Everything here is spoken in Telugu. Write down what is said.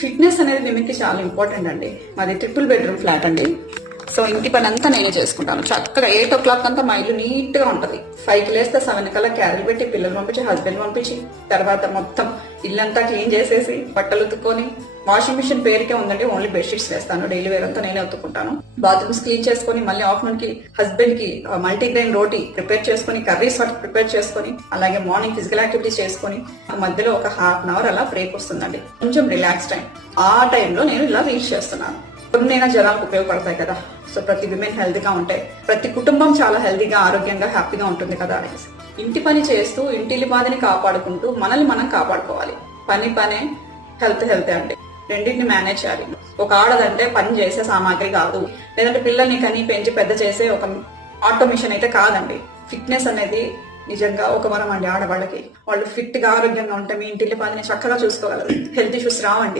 ఫిట్నెస్ అనేది విమెన్కి చాలా ఇంపార్టెంట్ అండి. మాది 3 బెడ్రూమ్ ఫ్లాట్ అండి. సో ఇంటి పని అంతా నేనే చేసుకుంటాను. చక్కగా 8 o'clock అంతా మా ఇల్లు నీట్ గా ఉంటది. 5కి లేస్తే 7 కల్లా క్యారీలు పెట్టి పిల్లలు పంపించి హస్బెండ్ పంపించి తర్వాత మొత్తం ఇల్లంతా క్లీన్ చేసేసి బట్టలు ఉతుక్కొని, వాషింగ్ మిషన్ పేరుకే ఉందండి, ఓన్లీ బెడ్షీట్స్ వేస్తాను. డైలీ వేర్ అంతా నేనే ఉతుక్కుంటాను. బాత్రూమ్స్ క్లీన్ చేసుకొని మళ్ళీ ఆఫ్టర్నూన్ కి హస్బెండ్ కి మల్టీగ్రెయిన్ రోటీ ప్రిపేర్ చేసుకొని, కర్రీస్ వాటి ప్రిపేర్ చేసుకొని, అలాగే మార్నింగ్ ఫిజికల్ యాక్టివిటీస్ చేసుకొని, మధ్యలో ఒక ½ hour అలా బ్రేక్ వస్తుందండి, కొంచెం రిలాక్స్ టైం. ఆ టైంలో నేను ఇలా రీచ్ చేస్తున్నాను. కొన్నైనా జనాలకు ఉపయోగపడతాయి కదా. సో ప్రతి విమెన్ హెల్తీగా ఉంటే ప్రతి కుటుంబం చాలా హెల్తీగా, ఆరోగ్యంగా, హ్యాపీగా ఉంటుంది కదా అనేసి ఇంటి పని చేస్తూ ఇంటి బాధని కాపాడుకుంటూ మనల్ని మనం కాపాడుకోవాలి. పనే, హెల్త్ అండి. రెండింటిని మేనేజ్ చేయాలి. ఒక ఆడదంటే పని చేసే సామాగ్రి కాదు, లేదంటే పిల్లల్ని కని పెంచి పెద్ద చేసే ఒక ఆటోమేషన్ అయితే కాదండి. ఫిట్నెస్ అనేది నిజంగా ఒక వరం అండి ఆడవాళ్ళకి. వాళ్ళు ఫిట్ గా ఆరోగ్యంగా ఉంటే మీ ఇంటి పనిని చక్కగా చూసుకోగలరు. హెల్త్ ఇష్యూస్ రావండి.